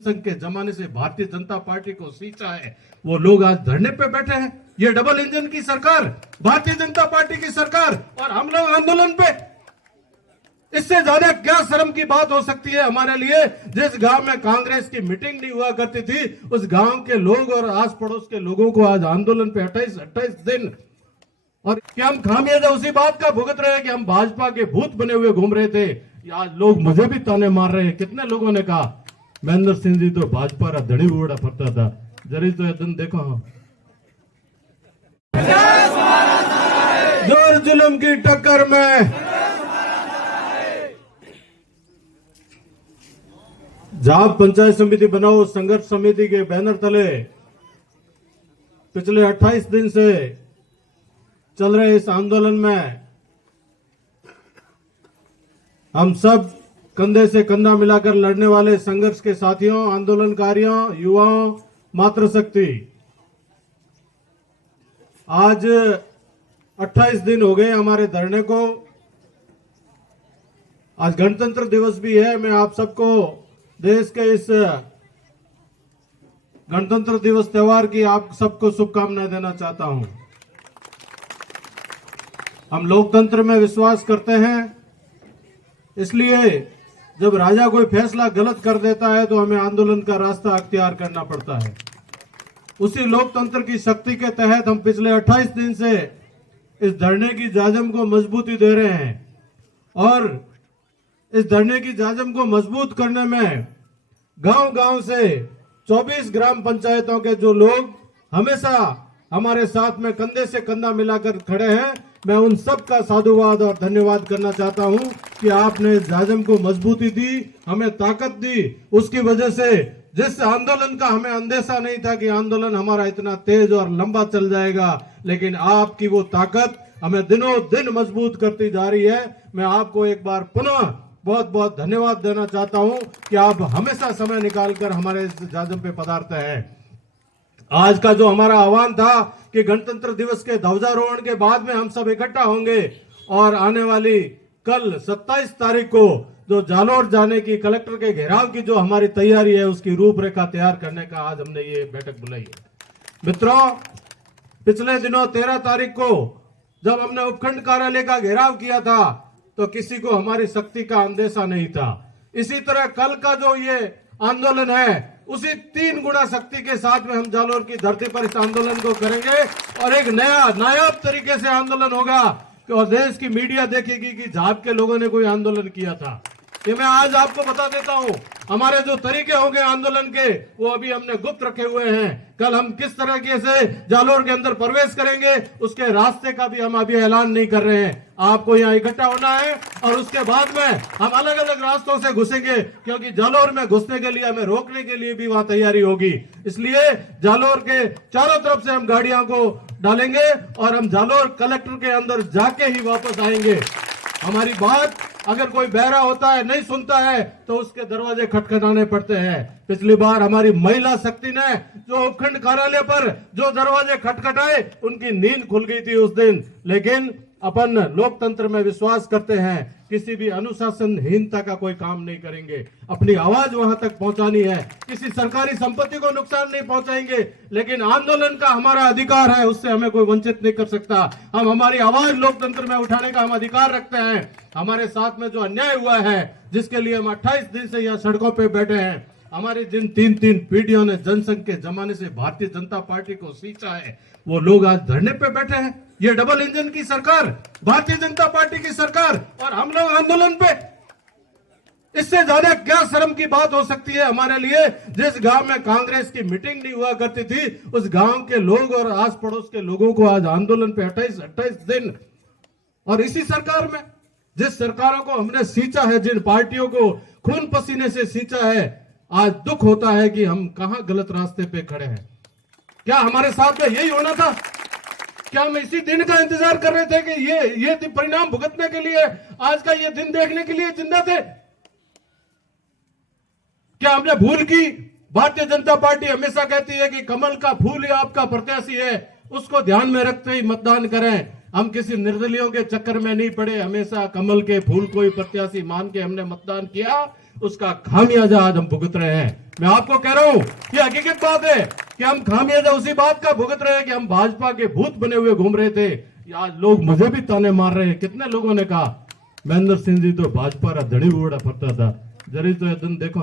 संघ के जमाने से भारतीय जनता पार्टी को सींचा है, वो लोग आज धरने पे बैठे हैं। ये डबल इंजन की सरकार, भारतीय जनता पार्टी की सरकार, और हम लोग आंदोलन पे। इससे ज्यादा क्या शर्म की बात हो सकती है हमारे लिए? जिस गांव में कांग्रेस की मीटिंग नहीं हुआ करती थी, उस गांव के लोग और आस पड़ोस के लोगों को आज आंदोलन पे 28 दिन, और क्या हम खामियाजा उसी बात का भुगत रहे हैं कि हम भाजपा के भूत बने हुए घूम रहे थे? आज लोग मुझे भी ताने मार रहे हैं। कितने लोगों ने कहा महेंद्र सिंह जी तो भाजपा रा धड़ी उड़ा फरता था। जरी तो दिन देखो, जोर जुल्म की टक्कर में जाप पंचायत समिति बनाओ संघर्ष समिति के बैनर तले पिछले 28 दिन से चल रहे इस आंदोलन में हम सब कंधे से कंधा मिलाकर लड़ने वाले संघर्ष के साथियों, आंदोलनकारियों, युवाओं, मातृशक्ति, आज 28 दिन हो गए हमारे धरने को। आज गणतंत्र दिवस भी है। मैं आप सबको देश के इस गणतंत्र दिवस त्योहार की आप सबको शुभकामनाएं देना चाहता हूं। हम लोकतंत्र में विश्वास करते हैं, इसलिए जब राजा कोई फैसला गलत कर देता है तो हमें आंदोलन का रास्ता अख्तियार करना पड़ता है। उसी लोकतंत्र की शक्ति के तहत हम पिछले 28 दिन से इस धरने की जाजम को मजबूती दे रहे हैं, और इस धरने की जाजम को मजबूत करने में गांव-गांव से 24 ग्राम पंचायतों के जो लोग हमेशा हमारे साथ में कंधे से कंधा मिलाकर खड़े हैं, मैं उन सब का साधुवाद और धन्यवाद करना चाहता हूं कि आपने इस जाजम को मजबूती दी, हमें ताकत दी। उसकी वजह से जिस आंदोलन का हमें अंदेशा नहीं था कि आंदोलन हमारा इतना तेज और लंबा चल जाएगा, लेकिन आपकी वो ताकत हमें दिनों दिन मजबूत करती जा रही है। मैं आपको एक बार पुनः बहुत बहुत धन्यवाद देना चाहता हूं कि आप हमेशा समय निकालकर हमारे इस जाजम पे पधारते हैं। आज का जो हमारा आह्वान था कि गणतंत्र दिवस के ध्वजारोहण के बाद में हम सब इकट्ठा होंगे, और आने वाली कल 27 तारीख को जो जालोर जाने की कलेक्टर के घेराव की जो हमारी तैयारी है, उसकी रूपरेखा तैयार करने का आज हमने ये बैठक बुलाई है। मित्रों, पिछले दिनों 13 तारीख को जब हमने उपखंड कार्यालय का घेराव किया था तो किसी को हमारी शक्ति का अंदेशा नहीं था। इसी तरह कल का जो ये आंदोलन है, उसी 3 गुना शक्ति के साथ में हम जालोर की धरती पर इस आंदोलन को करेंगे, और एक नया नायाब तरीके से आंदोलन होगा और देश की मीडिया देखेगी कि झाप के लोगों ने कोई आंदोलन किया था। ये मैं आज आपको बता देता हूं, हमारे जो तरीके होंगे आंदोलन के, वो अभी हमने गुप्त रखे हुए हैं। कल हम किस तरीके से जालोर के अंदर प्रवेश करेंगे, उसके रास्ते का भी हम अभी ऐलान नहीं कर रहे हैं। आपको यहाँ इकट्ठा होना है, और उसके बाद में हम अलग अलग रास्तों से घुसेंगे, क्योंकि जालोर में घुसने के लिए हमें रोकने के लिए भी वहां तैयारी होगी। इसलिए जालोर के चारों तरफ से हम गाड़ियां को डालेंगे, और हम जालोर कलेक्टर के अंदर जाके ही वापस आएंगे। हमारी बात अगर कोई बहरा होता है, नहीं सुनता है, तो उसके दरवाजे खटखटाने पड़ते हैं। पिछली बार हमारी महिला शक्ति ने जो उपखंड कार्यालय पर जो दरवाजे खटखटाए, उनकी नींद खुल गई थी उस दिन। लेकिन अपन लोकतंत्र में विश्वास करते हैं, किसी भी अनुशासनहीनता का कोई काम नहीं करेंगे। अपनी आवाज वहां तक पहुंचानी है, किसी सरकारी संपत्ति को नुकसान नहीं पहुंचाएंगे, लेकिन आंदोलन का हमारा अधिकार है, उससे हमें कोई वंचित नहीं कर सकता। हम हमारी आवाज लोकतंत्र में उठाने का हम अधिकार रखते हैं। हमारे साथ में जो अन्याय हुआ है, जिसके लिए हम 28 दिन से यहाँ सड़कों पे बैठे हैं, हमारी जिन 3 पीढ़ियों ने जनसंघ के जमाने से भारतीय जनता पार्टी को सींचा है, वो लोग आज धरने पे बैठे हैं। ये डबल इंजन की सरकार, भारतीय जनता पार्टी की सरकार, और हम लोग आंदोलन पे। इससे ज्यादा क्या शर्म की बात हो सकती है हमारे लिए? जिस गांव में कांग्रेस की मीटिंग नहीं हुआ करती थी, उस गांव के लोग और आस पड़ोस के लोगों को आज आंदोलन पे 28 दिन, और इसी सरकार में जिस सरकारों को हमने सींचा है, जिन पार्टियों को खून पसीने से सींचा है, आज दुख होता है कि हम कहां गलत रास्ते पे खड़े हैं। क्या हमारे साथ में यही होना था? क्या हम इसी दिन का इंतजार कर रहे थे कि ये परिणाम भुगतने के लिए, आज का ये दिन देखने के लिए जिंदा थे? क्या हमने भूल की? भारतीय जनता पार्टी हमेशा कहती है कि कमल का फूल ही आपका प्रत्याशी है, उसको ध्यान में रखते ही मतदान करें। हम किसी निर्दलियों के चक्कर में नहीं पड़े, हमेशा कमल के फूल को ही प्रत्याशी मान के हमने मतदान किया। उसका खामियाजा आज हम भुगत रहे हैं। मैं आपको कह रहा हूं, ये हकीकत बात है कि हम खामियाजा उसी बात का भुगत रहे हैं कि हम भाजपा के भूत बने हुए घूम रहे थे। आज लोग मुझे भी ताने मार रहे हैं। कितने लोगों ने कहा महेंद्र सिंह जी तो भाजपा रा धनी बुड़ा फरता था, जरी तो दिन देखो।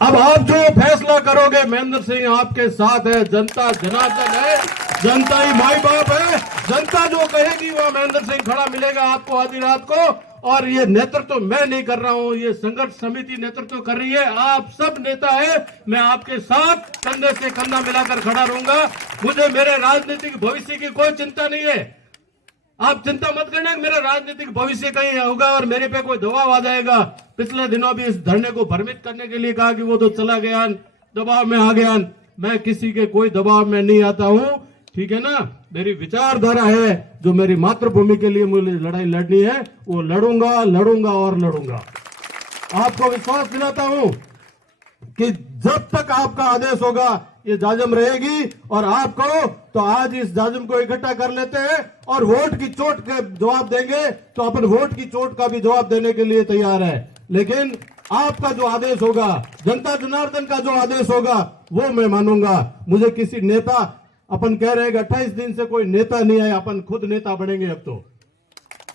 अब आप जो फैसला करोगे, महेंद्र सिंह आपके साथ है, जनता जनार्दन है, जनता ही माई बाप है। जनता जो कहेगी वह महेंद्र सिंह खड़ा मिलेगा आपको आधी रात को। और ये नेतृत्व तो मैं नहीं कर रहा हूं, ये संघर्ष समिति नेतृत्व कर रही है। आप सब नेता है, मैं आपके साथ कंधे से कंधा मिलाकर खड़ा रहूंगा। मुझे मेरे राजनीतिक भविष्य की कोई चिंता नहीं है। आप चिंता मत करना कि मेरा राजनीतिक भविष्य कहीं होगा और मेरे पे कोई दबाव आ जाएगा। पिछले दिनों भी इस धरने को भ्रमित करने के लिए कहा कि वो तो चला गया, दबाव में आ गया। मैं किसी के कोई दबाव में नहीं आता हूं, ठीक है ना। मेरी विचारधारा है, जो मेरी मातृभूमि के लिए मुझे लड़ाई लड़नी है वो लड़ूंगा, लड़ूंगा और लड़ूंगा। आपको विश्वास दिलाता हूं कि जब तक आपका आदेश होगा ये जाजम रहेगी। और आपको तो आज इस जाजम को इकट्ठा कर लेते हैं और वोट की चोट का जवाब देंगे, तो अपन वोट की चोट का भी जवाब देने के लिए तैयार है। लेकिन आपका जो आदेश होगा, जनता जनार्दन का जो आदेश होगा, वो मैं मानूंगा। मुझे किसी नेता, अपन कह रहे हैं कि 28 दिन से कोई नेता नहीं आया, अपन खुद नेता बनेंगे। अब तो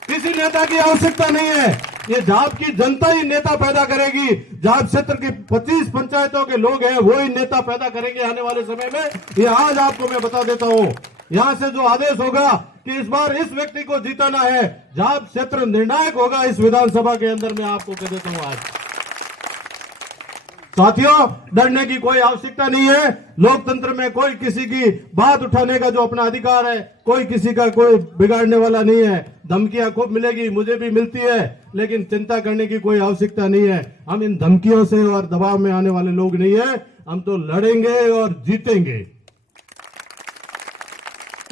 किसी नेता की आवश्यकता नहीं है, ये जाप की जनता ही नेता पैदा करेगी। जाप क्षेत्र के 25 पंचायतों के लोग हैं, वो ही नेता पैदा करेंगे आने वाले समय में। ये आज आपको मैं बता देता हूं। यहां से जो आदेश होगा कि इस बार इस व्यक्ति को जीताना है, जाप क्षेत्र निर्णायक होगा इस विधानसभा के अंदर, मैं आपको कह देता हूं आज। साथियों, डरने की कोई आवश्यकता नहीं है। लोकतंत्र में कोई किसी की बात उठाने का जो अपना अधिकार है, कोई किसी का कोई बिगाड़ने वाला नहीं है। धमकियां खूब मिलेगी, मुझे भी मिलती है, लेकिन चिंता करने की कोई आवश्यकता नहीं है। हम इन धमकियों से और दबाव में आने वाले लोग नहीं है। हम तो लड़ेंगे और जीतेंगे।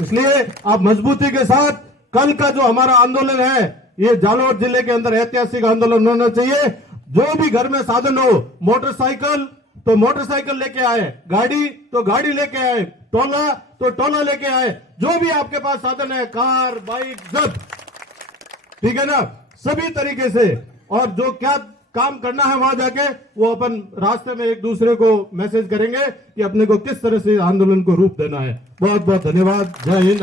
इसलिए आप मजबूती के साथ, कल का जो हमारा आंदोलन है, ये जालौर जिले के अंदर ऐतिहासिक आंदोलन होना चाहिए। जो भी घर में साधन हो, मोटरसाइकिल तो मोटरसाइकिल लेके आए, गाड़ी तो गाड़ी लेके आए, टोला तो टोला लेके आए, जो भी आपके पास साधन है, कार, बाइक, सब, ठीक है ना, सभी तरीके से। और जो क्या काम करना है वहां जाके वो अपन रास्ते में एक दूसरे को मैसेज करेंगे कि अपने को किस तरह से आंदोलन को रूप देना है। बहुत बहुत धन्यवाद। जय हिंद।